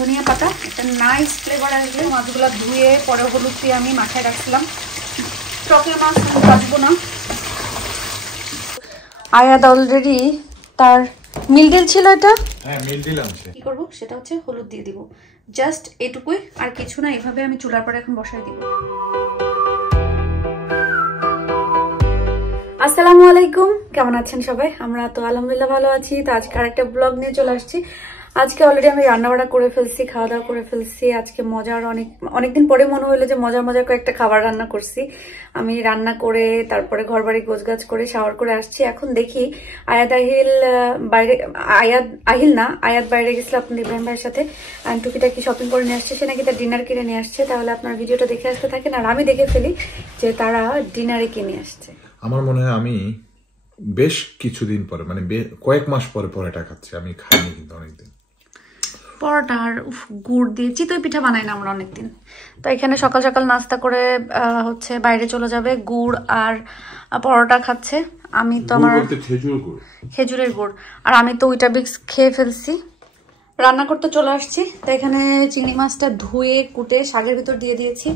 ধনিয়া পাতা, একটা নাইস ফ্লেভার আসবে। মাছগুলো ধুয়ে পরে হলুদ দিয়ে আমি মাথায় রাখছিলাম। টকের মাছ আমি ভাজবো না। আয়াদ অলরেডি তার মিলডিল ছিল, এটা হ্যাঁ মিলডিল আনছে। কি করব সেটা হচ্ছে হলুদ দিয়ে দিব, জাস্ট এটুকুই, আর কিছু না। এভাবে আমি চুলার পরে এখন বসাই দিব। আসসালামু আলাইকুম, কেমন আছেন সবাই? আমরা তো আলহামদুলিল্লাহ ভালো আছি। তো আজকে আরেকটা ব্লগ নিয়ে চলে আসছি। আজকে অলরেডি আমি রান্নাবাড়া করে ফেলছি, খাওয়া দাওয়া করে ফেলছি। আজকে মজার অনেকদিন পরে মনে হলো যে মজার মজার কয়েকটা খাবার রান্না করছি। আমি রান্না করে তারপরে ঘর বাড়ি গোছগাছ করে শাওয়ার করে আসছি। এখন দেখি আয়াদ বাইরে গেছিল আপনার ইব্রাহিম ভাইয়ের সাথে, টুকিটাকি শপিং করে নিয়ে আসছে। সে নাকি তার ডিনার কিনে নিয়ে আসছে। তাহলে আপনার ভিডিওটা দেখে আসতে থাকেন আর আমি দেখে ফেলি যে তারা ডিনারে কিনে আসছে। আমার মনে হয় আমি বেশ কিছুদিন পরে, মানে কয়েক মাস পরে পরোটা খাচ্ছি। আমি খাইনি কিন্তু অনেকদিন পরোটা। আর গুড় দিয়ে চিতই পিঠা বানাই না আমরা অনেকদিন। তো এখানে সকাল সকাল নাস্তা করে হচ্ছে বাইরে চলে যাবে, গুড় আর পরোটা খাচ্ছে। আমি তো আমার খেজুরের গুড়, আর আমি তো উইটাবিক্স খেয়ে ফেলছি। রান্না করতে চলে আসছি। তো এখানে চিংড়ি মাছটা ধুয়ে কুটে শাকের ভিতর দিয়ে দিয়েছি,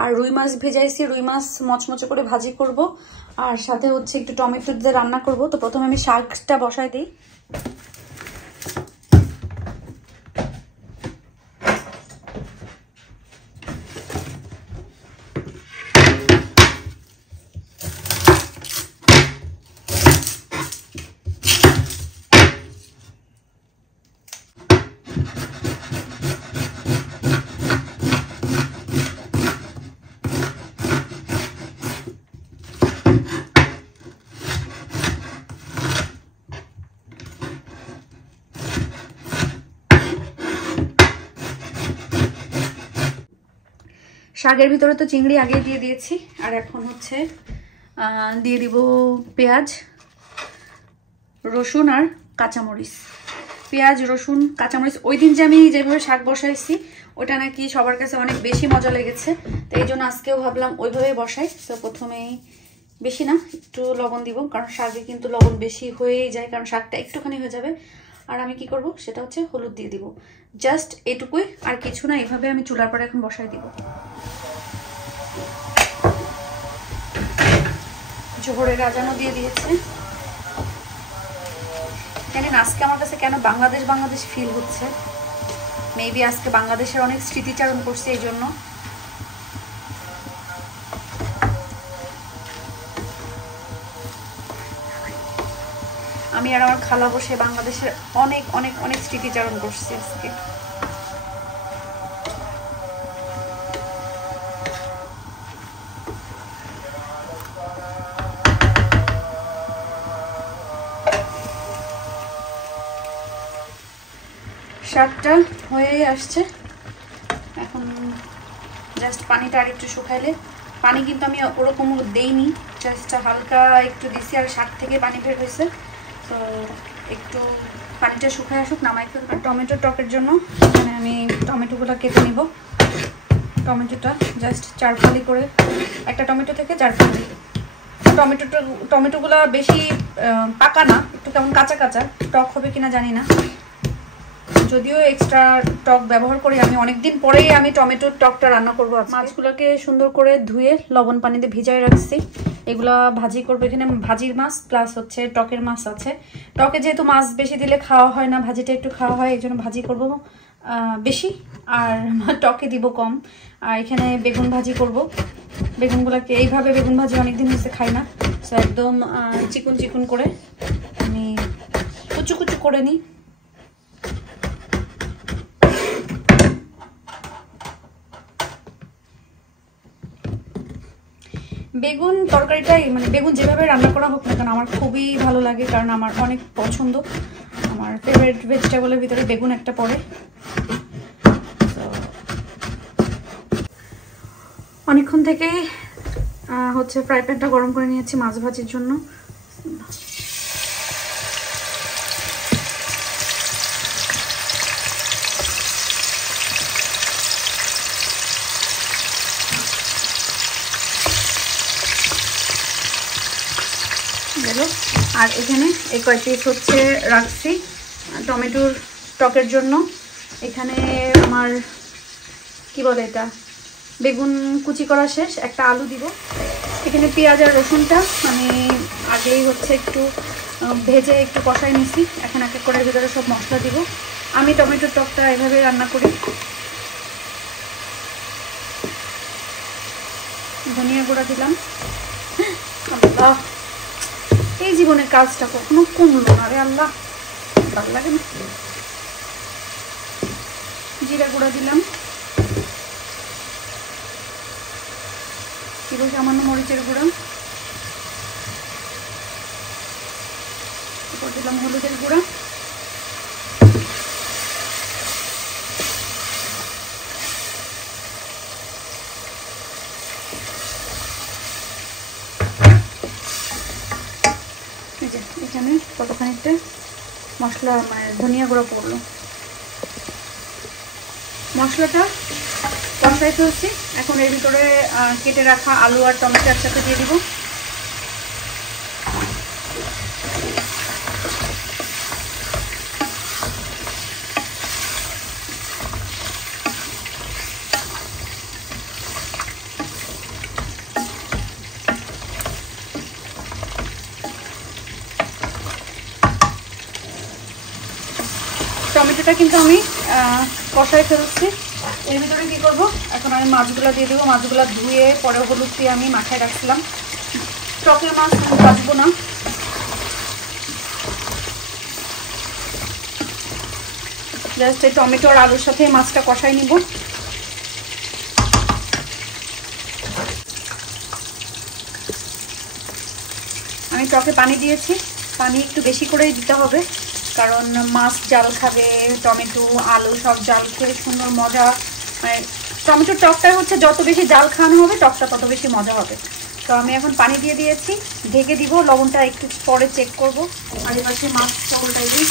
আর রুই মাছ ভেজাইছি। রুই মাছ মচমচে করে ভাজি করব, আর সাথে হচ্ছে একটু টমেটো দিয়ে রান্না করব। তো প্রথমে আমি শাকটা বসাই দিই। শাকের ভিতরে তো চিংড়ি আগে দিয়ে দিয়েছি, আর এখন হচ্ছে দিয়ে দিব পেঁয়াজ, রসুন আর কাঁচামরিচ। পেঁয়াজ, রসুন, কাঁচামরিচ। ওই দিন যে আমি যেভাবে শাক বসাইছি ওটা নাকি সবার কাছে অনেক বেশি মজা লেগেছে, তো এই জন্য আজকেও ভাবলাম ওইভাবেই বসাই। তো প্রথমেই বেশি না, একটু লবণ দিব, কারণ শাকে কিন্তু লবণ বেশি হয়েই যায়, কারণ শাকটা একটুখানি হয়ে যাবে। আর আমি কি করব সেটা হচ্ছে হলুদ দিয়ে দিব, জাস্ট এটুকুই, আর কিছু না। এভাবে আমি চুলার পরে এখন বসাই দিব। জোহরের আজানও দিয়ে দিয়েছে। জানেন আজকে আমার কাছে কেন বাংলাদেশ ফিল হচ্ছে? মেবি আজকে বাংলাদেশের অনেক স্মৃতিচারণ করছে, এই জন্য। আমি আর আমার খালা বসে বাংলাদেশের অনেক অনেক অনেক স্মৃতিচারণ করছি আজকে। শাকটা হয়ে আসছে, এখন জাস্ট পানিটা আর একটু শুকাইলে। পানি কিন্তু আমি ওরকম দেইনি, জাস্ট হালকা একটু দিছি, আর শাক থেকে পানি বের হয়েছে। তো একটু পানিটা শুকায় আসুক, নামাই ফেলবো। টমেটো টকের জন্য এখানে আমি টমেটোগুলো কেটে নিব। টমেটোটা জাস্ট 4 ফালি করে, একটা টমেটো থেকে 4 ফালি। টমেটোগুলো বেশি পাকা না, একটু কেমন কাঁচা কাঁচা। টক হবে কিনা জানি না, যদিও এক্সট্রা টক ব্যবহার করি আমি। অনেকদিন পরেই আমি টমেটোর টকটা রান্না করবো। মাছগুলোকে সুন্দর করে ধুয়ে লবণ পানিতে ভিজাই রাখছি। এগুলা ভাজি করবো। এখানে ভাজির মাছ প্লাস হচ্ছে টকের মাছ আছে। টকে যেহেতু মাছ বেশি দিলে খাওয়া হয় না, ভাজিটা একটু খাওয়া হয়, এই জন্য ভাজি করবো বেশি, আর টকে দিব কম। আর এখানে বেগুন ভাজি করব। বেগুনগুলোকে এইভাবে বেগুন ভাজি অনেকদিন হচ্ছে খাই না, তো একদম চিকুন চিকুন করে আমি কুচু কুচু করে নিই। বেগুন তরকারিটাই, মানে বেগুন যেভাবে রান্না করা হোক না কেন আমার খুবই ভালো লাগে, কারণ আমার অনেক পছন্দ। আমার ফেভারিট ভেজিটেবলের ভিতরে বেগুন একটা পড়ে। অনেকক্ষণ থেকে হচ্ছে ফ্রাই প্যানটা গরম করে নিয়েছি মাছ ভাজির জন্য। আর এখানে এই কয়েক পিস হচ্ছে রাখছি টমেটোর টকের জন্য। এখানে আমার কি বলে এটা, বেগুন কুচি করা শেষ, একটা আলু দিব। এখানে পেঁয়াজ আর রসুনটা আমি আগেই হচ্ছে একটু ভেজে একটু কষাই নিছি। এখন এক এক করে ভিতরে সব মশলা দিব। আমি টমেটোর টকটা এভাবে রান্না করি। ধনিয়া গুঁড়া দিলাম। আল্লাহ, এই জীবনের কাজটা কখনো কমলো না রে আল্লাহ, ভালো লাগে না। জিরা গুঁড়া দিলাম, দিব সামান্য মরিচের গুঁড়া, এরপর দিলাম হলুদের গুঁড়া, এখানে কতখানিকটা মশলা মানে ধনিয়া গুঁড়া পড়লো। মশলাটা কষাইতে হচ্ছে। এখন এর ভিতরে কেটে রাখা আলু আর টমেটো একসাথে দিয়ে দিব। টমেটোটা কিন্তু আমি কষাই ফেলছি। এর ভিতরে কি করব, এখন আমি মাছগুলো দিয়ে দেবো। মাছগুলো ধুয়ে পরে হলুদ দিয়ে আমি মাখায় রাখছিলাম। টকের মাছ আমি ভাজবো না, জাস্ট এই টমেটো আর আলুর সাথে মাছটা কষাই নিব। আমি টকে পানি দিয়েছি, পানি একটু বেশি করেই দিতে হবে, কারণ মাছ জাল খাবে, টমেটো আলু সব জাল খেয়ে সুন্দর মজা। মানে টমেটোর টকটা হচ্ছে যত বেশি জাল খাওয়ানো হবে টকটা তত বেশি মজা হবে। তো আমি এখন পানি দিয়ে দিয়েছি, ঢেকে দিব। লবণটা একটু পরে চেক করব। আর এপাশে মাছটা উল্টাই দিই।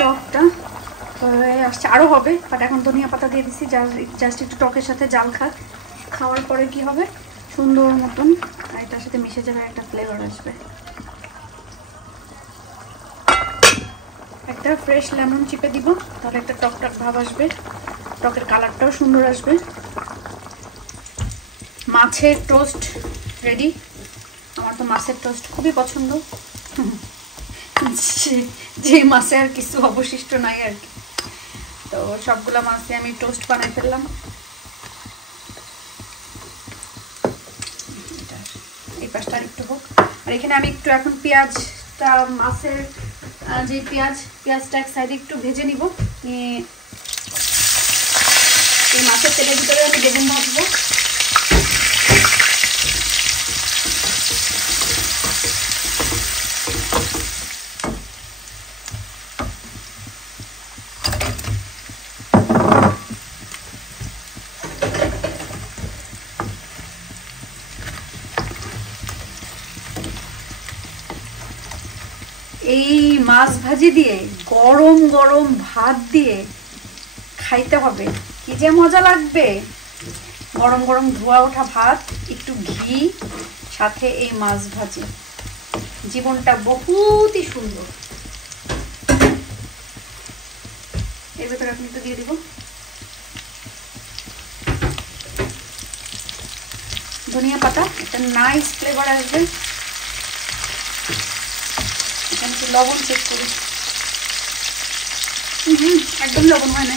টকটা হয়ে আসছে, আরও হবে, বাট এখন ধনিয়া পাতা দিয়ে দিচ্ছি জাস্ট একটু টকের সাথে জাল খাওয়ার পরে কি হবে সুন্দর মতন আর এটার সাথে মিশে যাবে, একটা ফ্লেভার আসবে। একটা ফ্রেশ লেমন চিপে দিব, তাহলে একটা টক টক ভাব আসবে, টকের কালারটাও সুন্দর আসবে। মাছের টোস্ট রেডি। আমার তো মাছের টোস্ট খুবই পছন্দ, যে মাছে আর কিছু অবশিষ্ট নাই আর কি। তো সবগুলা মাছে আমি টোস্ট বানাই ফেললাম। এই পাশটা একটু হোক। আর এখানে আমি একটু এখন পেঁয়াজটা মাছের যে পেঁয়াজটা এক সাইডে একটু ভেজে নিব। এই মাছের তেলের ভিতরে আমি বেগুন ভাজবো। এই মাছ ভাজি দিয়ে গরম গরম ভাত দিয়ে খাইতে হবে, কি যে মজা লাগবে। গরম গরম ধোয়া ওঠা ভাত, একটু ঘি, সাথে এই মাছ ভাজি, জীবনটা বহুতই সুন্দর। এর ভেতরে আপনি একটু দিয়ে দিব ধনিয়া পাতা, একটা নাইস ফ্লেভার আসবে। এখানে একটু লবণ চেক করি। একদম লবণ হয় না।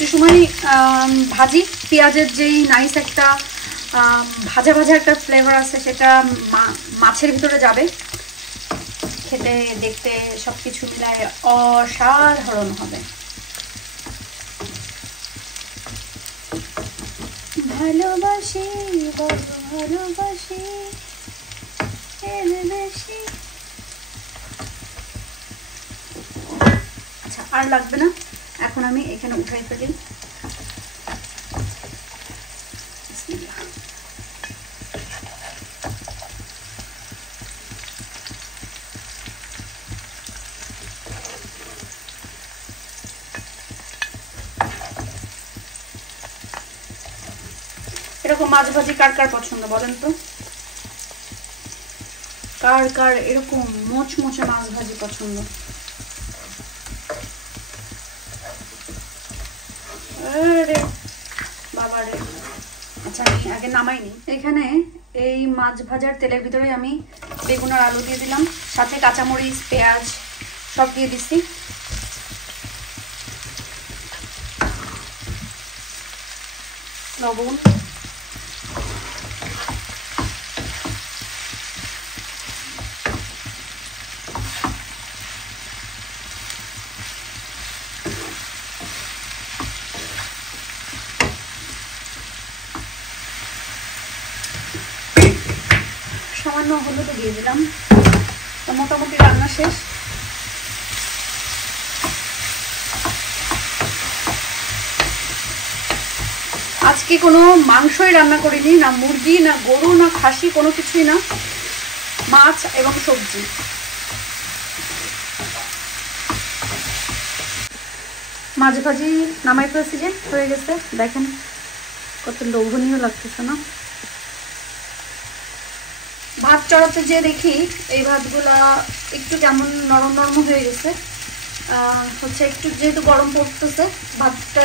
একটু সময় ভাজি, পেঁয়াজের যেই নাইস একটা ভাজা ভাজা একটা ফ্লেভার আছে সেটা মাছের ভিতরে যাবে, খেতে দেখতে সবকিছু মিলায় অসাধারণ হবে। ভালোবাসি ভালোবাসি আচ্ছা, আর লাগবে না, এখন আমি এখানে উঠাই ফেলি। এরকম মাছ ভাজি কার কার পছন্দ বলেন তো? কার কার এরকম মোচমোচে মাছ ভাজি পছন্দ? আরে বাবারে। আচ্ছা, আমি আগে নামাই নি। এখানে এই মাছ ভাজার তেলের ভিতরে আমি বেগুন আর আলু দিয়ে দিলাম, সাথে কাঁচামরিচ, পেঁয়াজ সব দিয়ে দিচ্ছি। লবণ, সামান্য হলুদ দিয়ে দিলাম। তো মোটামুটি রান্না শেষ। আজকে কোনো মাংসই রান্না করিনি, না মুরগি, না গরু, না খাসি, কোনো কিছুই না, মাছ এবং সবজি। মাছ ভাজি নামাই ফেলছি, যে হয়ে গেছে। দেখেন কত লোভনীয় লাগতেছে না? ভাত চড়াতে যে দেখি এই ভাতগুলা একটু কেমন নরম নরম হয়ে গেছে, হচ্ছে একটু যেহেতু গরম পড়তেছে ভাতটা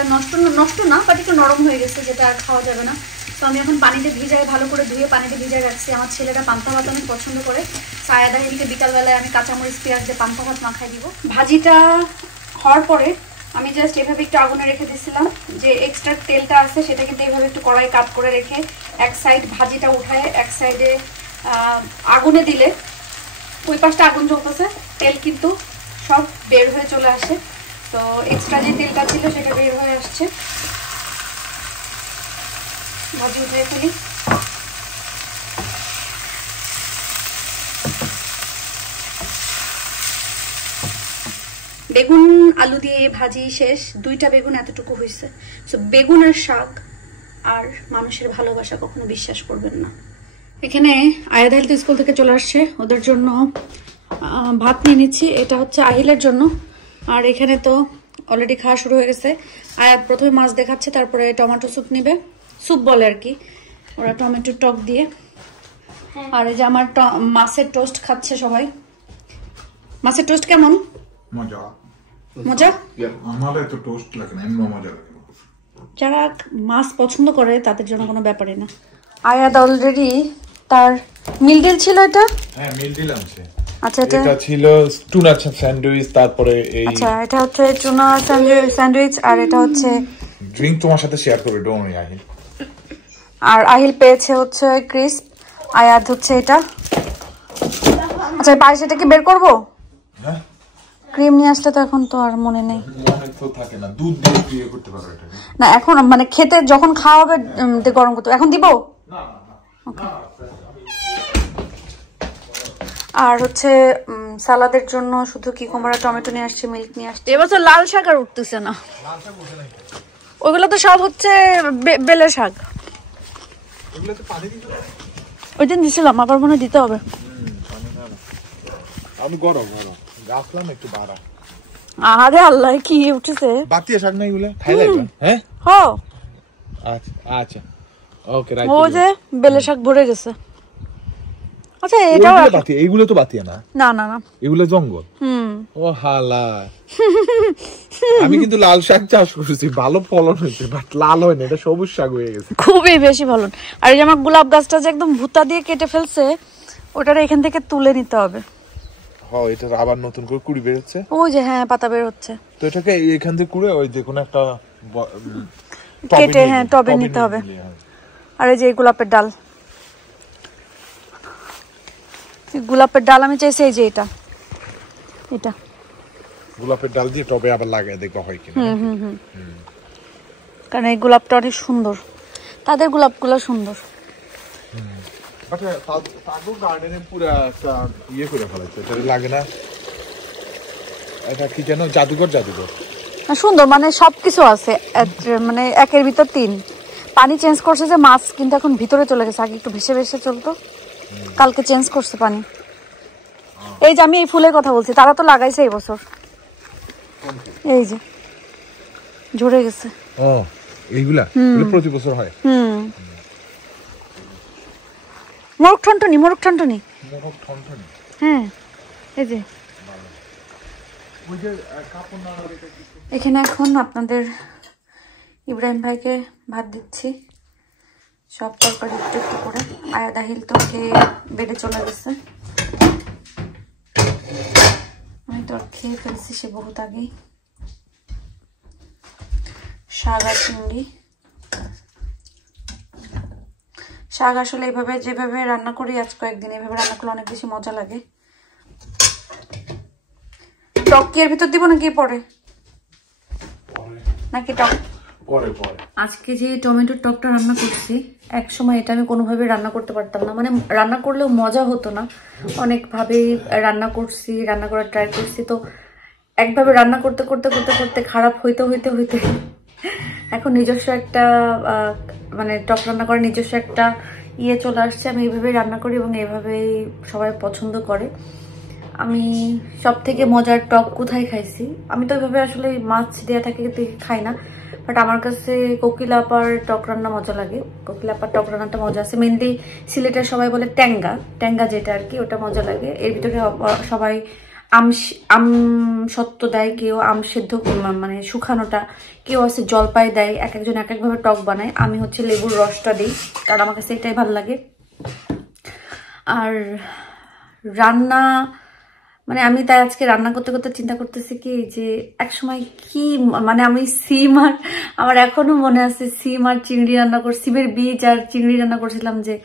নষ্ট না, বাট একটু নরম হয়ে গেছে, যেটা আর খাওয়া যাবে না। তো আমি এখন পানিতে ভিজাই, ভালো করে ধুয়ে পানিতে ভিজাই রাখছি। আমার ছেলেরা পান্তা ভাত অনেক পছন্দ করে। সায়াদা হিলকে বিকালবেলায় আমি কাঁচামরিচ পেঁয়াজ দিয়ে পান্তা ভাত মাখাই দিব। ভাজিটা হওয়ার পরে আমি জাস্ট এভাবে একটু আগুনে রেখে দিয়েছিলাম, যে এক্সট্রা তেলটা আছে সেটা কিন্তু এইভাবে একটু কড়াই কাট করে রেখে এক সাইড ভাজিটা উঠায় এক সাইডে আগুনে দিলে ওই পাশটা আগুন জ্বলতেছে, তেল কিন্তু সব বের হয়ে চলে আসে। তো এক্সট্রা যে তেলটা ছিল সেটা বের হয়ে আসছে। ভাজি উঠিয়ে ফেলি। বেগুন আলু দিয়ে ভাজি শেষ। 2টা বেগুন এতটুকু হয়েছে। সো বেগুন আর শাক আর মানুষের ভালোবাসা কখনো বিশ্বাস করবেন না। এখানে আয়াদ আহিল তো স্কুল থেকে চলে আসছে, ওদের জন্য ভাত নিয়ে নিচ্ছি। এটা হচ্ছে আহিলের জন্য। আর এখানে তো অলরেডি খাওয়া শুরু হয়ে গেছে। আয়াদ প্রথমে মাছ দেখাচ্ছে, তারপরে টমেটো স্যুপ নিবে, স্যুপ বলে আর কি ওরা, টমেটো টক দিয়ে। আর এই যে আমার মাছের টোস্ট খাচ্ছে সবাই। মাছের টোস্ট কেমন? মজা মজা? আমার এত টোস্ট লাগে না, এমনি মজা লাগে। যারা মাছ পছন্দ করে তাদের জন্য কোনো ব্যাপারই না। আয়াদ অলরেডি তার মিল ডিল ছিল। এটা হ্যাঁ মিল ডিল আছে। আচ্ছা, এটা ছিল টুনা স্যান্ডউইচ, তারপরে এই আচ্ছা এটা হচ্ছে টুনা স্যান্ডউইচ, আর এটা হচ্ছে ড্রিঙ্ক তোমার সাথে শেয়ার করবে, ডোন্ট ওয়ারি আহিল। আর আহিল পেয়েছে হচ্ছে ক্রিসপ, আয়াদ হচ্ছে এটা। আচ্ছা পায়েস এটা কি বের করবো? হ্যাঁ ক্রিম নিয়ে আসলে তো এখন তো আর মনে নেই, মনে তো থাকে না। দুধ দিয়ে ক্রিয়েট করতে পারো এটা না এখন মানে খেতে যখন খাওয়া হবে গরম করতে এখন দিব। না না। আর হচ্ছে সালাদের জন্য শুধু কিকুম্বার টমেটো নিয়ে আসছে, মিল্ক নিয়ে আসছে। এবছর লাল শাক আর উঠতেছে না, ওইগুলো তো সব হচ্ছে বেলের শাক। ওই দিন দিছিলাম, আবার মনে দিতে হবে। আমি গরম গাছলাম একটু বাড়া। আরে আল্লাহ কি উঠেছে, বাতিয়া শাক না এগুলো খাই লাগবে? হ্যাঁ আচ্ছা আচ্ছা ওকে রাইট। ও যে বেলের শাক ভরে গেছে। আচ্ছা এটাও বাতিয়া, এইগুলো তো বাতিয়া না। না না না এগুলো জঙ্গল। ও হালা। আমি কিন্তু লাল শাক চাষ করেছি, ভালো ফলন হয়েছে, বাট লাল হয় না, এটা সবুজ শাক হয়ে গেছে, খুবই বেশি ফলন। আর এই যে আমার গোলাপ গাছটা যে একদম ভুতা দিয়ে কেটে ফেলছে, ওটার এখান থেকে তুলে নিতে হবে। হ্যাঁ এটা আবার নতুন করে কুড়ি বের হচ্ছে। ওই যে হ্যাঁ পাতা বের হচ্ছে, তো এটাকে এখান থেকে কুড়ে ওই দেখুন একটা কেটে হ্যাঁ টবে নিতে হবে। আর এই যে গোলাপের ডাল, গোলাপের ডাল আমি চাইছি এই যে এটা এটা গোলাপের ডাল দিয়ে টবে আবার লাগায় দেখবা হয় কিনা। কারণ এই গোলাপটা অনেক সুন্দর, তাদের গোলাপগুলো সুন্দর। আচ্ছা তাগো গার্ডেনে পুরো একটা ইয়ে করে ফেলাইছে, এটা লাগে না, এটা কি যেন জাদুঘর সুন্দর, মানে সবকিছু আছে, মানে একের ভিতর তিন। পানি চেঞ্জ করছে যে মাছ কিন্তু এখন ভিতরে চলে গেছে, আগে একটু ভেসে ভেসে চলতো, কালকে চেঞ্জ করছে পানি। এই যে আমি এই ফুলের কথা বলছি, তারা তো লাগাইছে এই বছর, এই যে ঝরে গেছে। ও এইগুলা প্রতি বছর হয়। মোরগ ঠনঠনি হ্যাঁ, এই যে এখানে এখন আপনাদের ইব্রাহিম ভাইকে ভাত দিচ্ছি, সব তরকারি একটু একটু করে। আয়া দাহিল তো খেয়ে বেডে চলে গেছে, আমি তো খেয়ে ফেলছি সে বহুত আগেই। শাক আর চিংড়ি, শাক আসলে এইভাবে যেভাবে রান্না করি আজ কয়েকদিন এইভাবে রান্না করলে অনেক বেশি মজা লাগে। টক কি এর ভিতর দিব নাকি পরে, নাকি টক পরে? আজকে যে টমেটোর টকটা রান্না করছি, এক সময় এটা আমি কোনোভাবে রান্না করতে পারতাম না, মানে রান্না করলেও মজা হতো না। অনেকভাবে রান্না করছি, রান্না করার ট্রাই করছি, তো একভাবে রান্না করতে করতে করতে করতে খারাপ হইতে হইতে হইতে এখন নিজস্ব একটা মানে টক রান্না করার নিজস্ব একটা ইয়ে চলে আসছে। আমি এইভাবেই রান্না করি এবং এইভাবেই সবাই পছন্দ করে। আমি সব থেকে মজার টক কোথায় খাইছি, আমি তো ওইভাবে আসলে মাছ দেওয়া থাকে খাই না, বাট আমার কাছে কোকিল আপার টক রান্না মজা লাগে। কোকিল আপার টক রান্নাটা মজা আছে, মেনলি সিলেটের সবাই বলে ট্যাঙ্গা যেটা আর কি, ওটা মজা লাগে। এর ভিতরে সবাই আম সত্ত্ব দেয়, কেউ আম সেদ্ধ মানে শুকানোটা, কেউ আছে জলপাই দেয়, এক একজন এক একভাবে টক বানায়। আমি হচ্ছে লেবুর রসটা দিই, কারণ আমার কাছে এটাই ভালো লাগে। আর রান্না মানে আমি তাই আজকে রান্না করতে করতে চিন্তা করতেছি কি যে একসময় কি মানে আমি সিম আর আমার এখনো মনে আছে সিম আর চিংড়ি রান্না করে, সিমের বীজ আর চিংড়ি রান্না করছিলাম, যে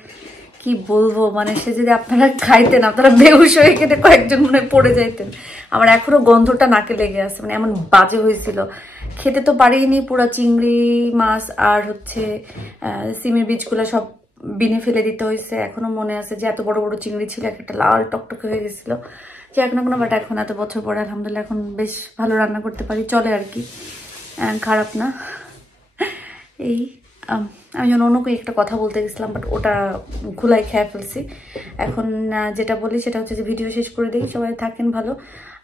কি বলবো, মানে সে যদি আপনারা খাইতেন আপনারা বেহুশ হয়ে কেটে কয়েকজন মনে পড়ে যাইতেন। আমার এখনো গন্ধটা নাকে লেগে আছে, মানে এমন বাজে হয়েছিল। খেতে তো পারিনি, পুরো চিংড়ি মাছ আর হচ্ছে সিমের বীজগুলো সব বিনে ফেলে দিতে হয়েছে। এখনো মনে আছে যে এত বড় বড় চিংড়ি ছিল, একটা লাল টকটকে হয়ে গেছিল, যে এখনো কোনো, বাট এখন এত বছর পরে আলহামদুলিল্লাহ এখন বেশ ভালো রান্না করতে পারি, চলে আর কি, খারাপ না। এই আমি যেন অন্যকে একটা কথা বলতে গেছিলাম, বাট ওটা খোলাই খেয়ে ফেলছি। এখন যেটা বলি সেটা হচ্ছে যে ভিডিও শেষ করে দিই, সবাই থাকেন ভালো।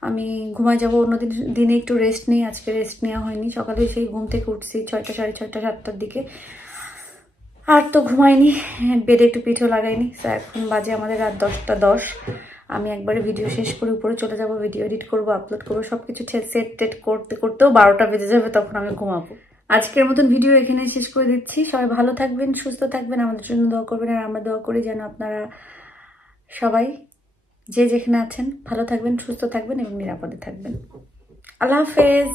আমি ঘুমায় যাবো, অন্যদিন দিনে একটু রেস্ট নিই, আজকে রেস্ট নেওয়া হয়নি। সকালে সেই ঘুম থেকে উঠছি 6টা, সাড়ে 6টা, 7টার দিকে, আর তো ঘুমাইনি, বেডে একটু পিঠেও লাগাইনি। তো এখন বাজে আমাদের রাত 10টা 10। আমি একবারে ভিডিও শেষ করে উপরে চলে যাব, ভিডিও এডিট করব, আপলোড করবো, সবকিছু সেট টেট করতে করতেও 12টা বেজে যাবে, তখন আমি ঘুমাবো। আজকের মতন ভিডিও এখানে শেষ করে দিচ্ছি। সবাই ভালো থাকবেন, সুস্থ থাকবেন, আমাদের জন্য দোয়া করবেন, আর আমরা দোয়া করি যেন আপনারা সবাই যে যেখানে আছেন ভালো থাকবেন, সুস্থ থাকবেন এবং নিরাপদে থাকবেন। আল্লাহ হাফেজ।